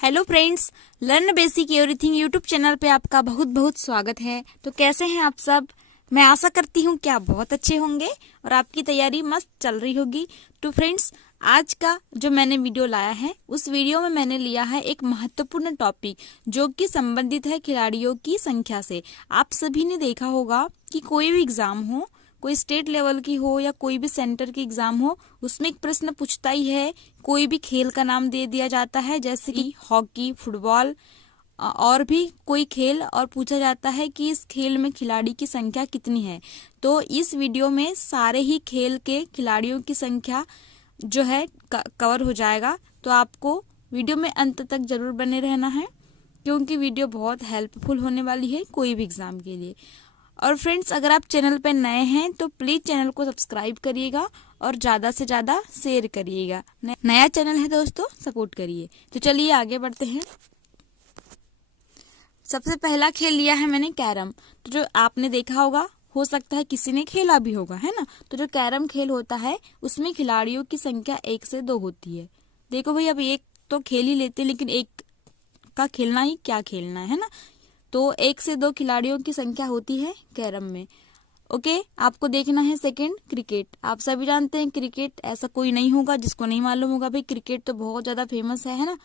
Hello friends, learn basic everything YouTube channel पे आपका बहुत बहुत स्वागत है। तो कैसे हैं आप सब? मैं आशा करती हूँ कि आप बहुत अच्छे होंगे और आपकी तैयारी मस्त चल रही होगी। तो फ्रेंड्स, आज का जो मैंने वीडियो लाया है उस वीडियो में मैंने लिया है एक महत्वपूर्ण टॉपिक जो कि संबंधित है खिलाड़ियों की संख्या से। आप सभी ने देखा होगा कि कोई भी एग्जाम हो, कोई स्टेट लेवल की हो या कोई भी सेंटर की एग्जाम हो, उसमें एक प्रश्न पूछता ही है। कोई भी खेल का नाम दे दिया जाता है जैसे कि हॉकी, फुटबॉल और भी कोई खेल, और पूछा जाता है कि इस खेल में खिलाड़ी की संख्या कितनी है। तो इस वीडियो में सारे ही खेल के खिलाड़ियों की संख्या जो है कवर हो जाएगा। तो आपको वीडियो में अंत तक जरूर बने रहना है क्योंकि वीडियो बहुत हेल्पफुल होने वाली है कोई भी एग्जाम के लिए। और फ्रेंड्स, अगर आप चैनल पर नए हैं तो प्लीज चैनल को सब्सक्राइब करिएगा और ज्यादा से ज्यादा शेयर करिएगा। नया चैनल है दोस्तों, सपोर्ट करिए। तो चलिए आगे बढ़ते हैं। सबसे पहला खेल लिया है मैंने कैरम। तो जो आपने देखा होगा, हो सकता है किसी ने खेला भी होगा, है ना। तो जो कैरम खेल होता है उसमें खिलाड़ियों की संख्या 1 से 2 होती है। देखो भाई, अब एक तो खेल ही लेते हैं, लेकिन एक का खेलना ही क्या खेलना है ना। तो 1 से 2 खिलाड़ियों की संख्या होती है कैरम में। ओके, आपको देखना है सेकंड क्रिकेट। आप सभी जानते हैं क्रिकेट, ऐसा कोई नहीं होगा जिसको नहीं मालूम होगा। भाई क्रिकेट तो बहुत ज्यादा फेमस है ना,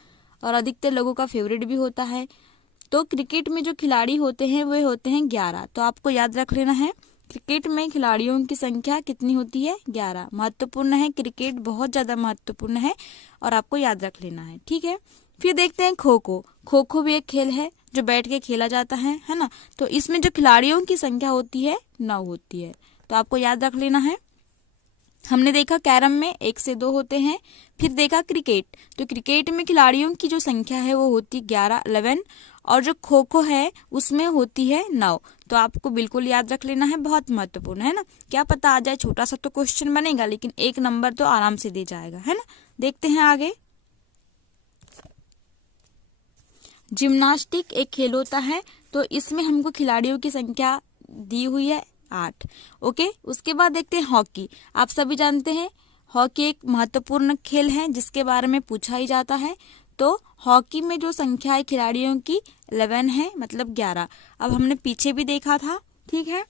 और अधिकतर लोगों का फेवरेट भी होता है। तो क्रिकेट में जो खिलाड़ी होते हैं वे होते हैं 11। तो आपको याद रख लेना है क्रिकेट में खिलाड़ियों की संख्या कितनी होती है, 11। महत्वपूर्ण है, क्रिकेट बहुत ज्यादा महत्वपूर्ण है और आपको याद रख लेना है, ठीक है। फिर देखते हैं खो खो। खो खो भी एक खेल है जो बैठ के खेला जाता है ना। तो इसमें जो खिलाड़ियों की संख्या होती है 9 होती है। तो आपको याद रख लेना है। हमने देखा कैरम में 1 से 2 होते हैं। फिर देखा क्रिकेट। तो क्रिकेट में खिलाड़ियों की जो संख्या है वो होती 11, 11, और जो खो खो है उसमें होती है 9। तो आपको बिल्कुल याद रख लेना है, बहुत महत्वपूर्ण है ना। क्या पता आ जाए, छोटा सा तो क्वेश्चन बनेगा लेकिन 1 नंबर तो आराम से दे जाएगा, है ना। देखते हैं आगे। जिम्नास्टिक एक खेल होता है। तो इसमें हमको खिलाड़ियों की संख्या दी हुई है 8। ओके, उसके बाद देखते हैं हॉकी। आप सभी जानते हैं हॉकी एक महत्वपूर्ण खेल है जिसके बारे में पूछा ही जाता है। तो हॉकी में जो संख्या है खिलाड़ियों की 11 है, मतलब 11। अब हमने पीछे भी देखा था, ठीक है,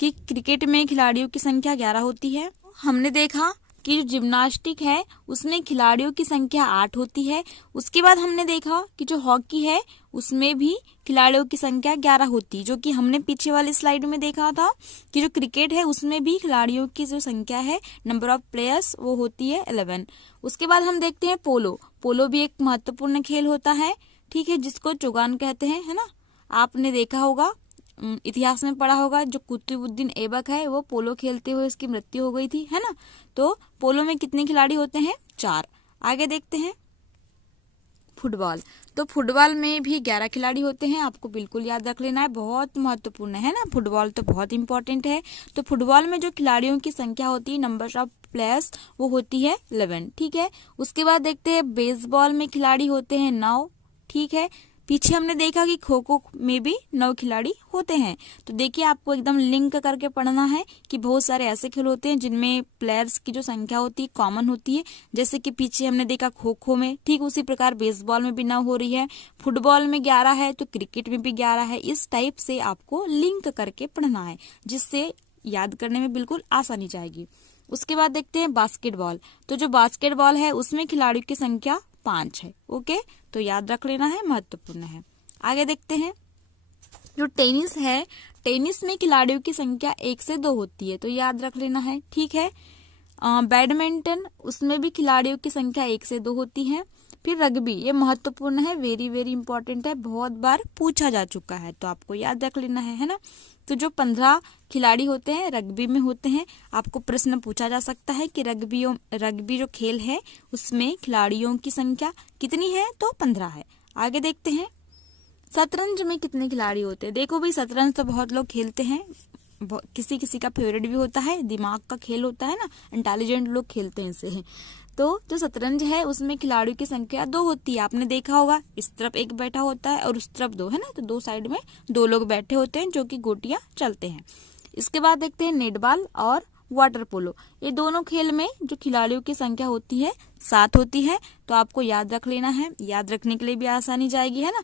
कि क्रिकेट में खिलाड़ियों की संख्या 11 होती है। हमने देखा कि जो जिम्नास्टिक है उसमें खिलाड़ियों की संख्या 8 होती है। उसके बाद हमने देखा कि जो हॉकी है उसमें भी खिलाड़ियों की संख्या 11 होती है, जो कि हमने पीछे वाली स्लाइड में देखा था कि जो क्रिकेट है उसमें भी खिलाड़ियों की जो संख्या है, नंबर ऑफ प्लेयर्स, वो होती है 11। उसके बाद हम देखते हैं पोलो। पोलो भी एक महत्वपूर्ण खेल होता है, ठीक है, जिसको चौगान कहते हैं, है ना। आपने देखा होगा, इतिहास में पढ़ा होगा, जो कुतुबुद्दीन ऐबक है वो पोलो खेलते हुए उसकी मृत्यु हो गई थी, है ना। तो पोलो में कितने खिलाड़ी होते हैं? 4। आगे देखते हैं फुटबॉल। तो फुटबॉल में भी 11 खिलाड़ी होते हैं। आपको बिल्कुल याद रख लेना है, बहुत महत्वपूर्ण है ना। फुटबॉल तो बहुत इंपॉर्टेंट है। तो फुटबॉल में जो खिलाड़ियों की संख्या होती है, नंबर ऑफ प्लेयर्स, वो होती है 11, ठीक है। उसके बाद देखते हैं बेसबॉल में खिलाड़ी होते हैं 9, ठीक है। पीछे हमने देखा कि खो खो में भी 9 खिलाड़ी होते हैं। तो देखिए, आपको एकदम लिंक करके पढ़ना है कि बहुत सारे ऐसे खेल होते हैं जिनमें प्लेयर्स की जो संख्या होती है कॉमन होती है। जैसे कि पीछे हमने देखा खो खो में, ठीक उसी प्रकार बेसबॉल में भी 9 हो रही है, फुटबॉल में 11 है, तो क्रिकेट में भी 11 है। इस टाइप से आपको लिंक करके पढ़ना है जिससे याद करने में बिल्कुल आसानी जाएगी। उसके बाद देखते हैं बास्केटबॉल। तो जो बास्केटबॉल है उसमें खिलाड़ियों की संख्या 5 है। ओके, तो याद रख लेना है, महत्वपूर्ण है। आगे देखते हैं जो टेनिस है। टेनिस में खिलाड़ियों की संख्या 1 से 2 होती है, तो याद रख लेना है, ठीक है। बैडमिंटन, उसमें भी खिलाड़ियों की संख्या 1 से 2 होती है। फिर रग्बी, ये महत्वपूर्ण है, वेरी वेरी इंपॉर्टेंट है, बहुत बार पूछा जा चुका है, तो आपको याद रख लेना है ना। तो जो 15 खिलाड़ी होते हैं रग्बी में होते हैं। आपको प्रश्न पूछा जा सकता है कि रग्बी जो खेल है उसमें खिलाड़ियों की संख्या कितनी है, तो 15 है। आगे देखते हैं शतरंज में कितने खिलाड़ी होते हैं। देखो भाई, शतरंज तो बहुत लोग खेलते हैं, किसी किसी का फेवरेट भी होता है, दिमाग का खेल होता है ना, इंटेलिजेंट लोग खेलते हैं इसे। तो जो शतरंज है उसमें खिलाड़ियों की संख्या 2 होती है। आपने देखा होगा, इस तरफ एक बैठा होता है और उस तरफ 2, है ना। तो 2 साइड में 2 लोग बैठे होते हैं जो कि गोटियां चलते हैं। इसके बाद देखते हैं नेटबॉल और वाटर पोलो। ये दोनों खेल में जो खिलाड़ियों की संख्या होती है 7 होती है। तो आपको याद रख लेना है, याद रखने के लिए भी आसानी जाएगी, है ना।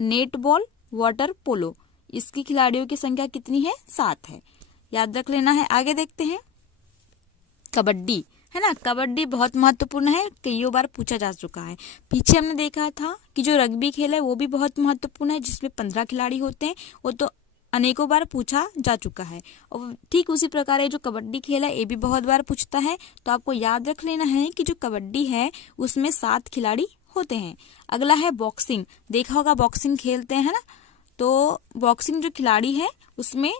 नेट बॉल, वाटर पोलो, इसकी खिलाड़ियों की संख्या कितनी है? 7 है, याद रख लेना है। आगे देखते हैं कबड्डी, है ना। कबड्डी बहुत महत्वपूर्ण है, कई बार पूछा जा चुका है। पीछे हमने देखा था कि जो रग्बी खेल है वो भी बहुत महत्वपूर्ण है, जिसमें 15 खिलाड़ी होते हैं, वो तो अनेकों बार पूछा जा चुका है। और ठीक उसी प्रकार ये जो कबड्डी खेल है ये भी बहुत बार पूछता है। तो आपको याद रख लेना है कि जो कबड्डी है उसमें 7 खिलाड़ी होते हैं। अगला है बॉक्सिंग, देखा होगा बॉक्सिंग खेलते हैं ना। तो बॉक्सिंग जो खिलाड़ी है उसमें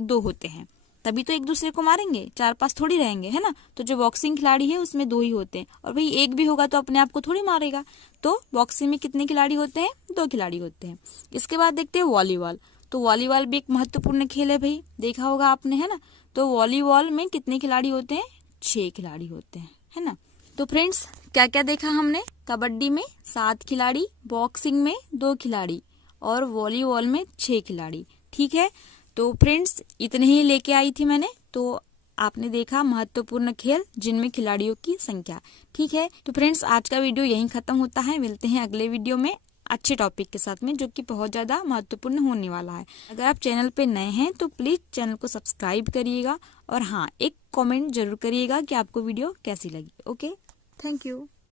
2 होते हैं, तभी तो एक दूसरे को मारेंगे, 4-5 थोड़ी रहेंगे, है ना। तो जो बॉक्सिंग खिलाड़ी है उसमें 2 ही होते हैं, और भाई एक भी होगा तो अपने आप को थोड़ी मारेगा। तो बॉक्सिंग में कितने खिलाड़ी होते हैं? 2 खिलाड़ी होते हैं। इसके बाद देखते हैं वॉलीबॉल। तो वॉलीबॉल भी एक महत्वपूर्ण खेल है भाई, देखा होगा आपने, है ना। तो वॉलीबॉल में कितने खिलाड़ी होते हैं? 6 खिलाड़ी होते हैं, है ना। तो फ्रेंड्स क्या क्या देखा हमने? कबड्डी में 7 खिलाड़ी, बॉक्सिंग में 2 खिलाड़ी, और वॉलीबॉल में 6 खिलाड़ी। ठीक है, तो फ्रेंड्स इतने ही लेके आई थी मैंने। तो आपने देखा महत्वपूर्ण खेल जिनमें खिलाड़ियों की संख्या। ठीक है, तो फ्रेंड्स आज का वीडियो यहीं खत्म होता है। मिलते हैं अगले वीडियो में अच्छे टॉपिक के साथ में, जो कि बहुत ज्यादा महत्वपूर्ण होने वाला है। अगर आप चैनल पे नए हैं तो प्लीज चैनल को सब्सक्राइब करिएगा, और हाँ, एक कमेंट जरूर करिएगा कि आपको वीडियो कैसी लगी। Okay, thank you.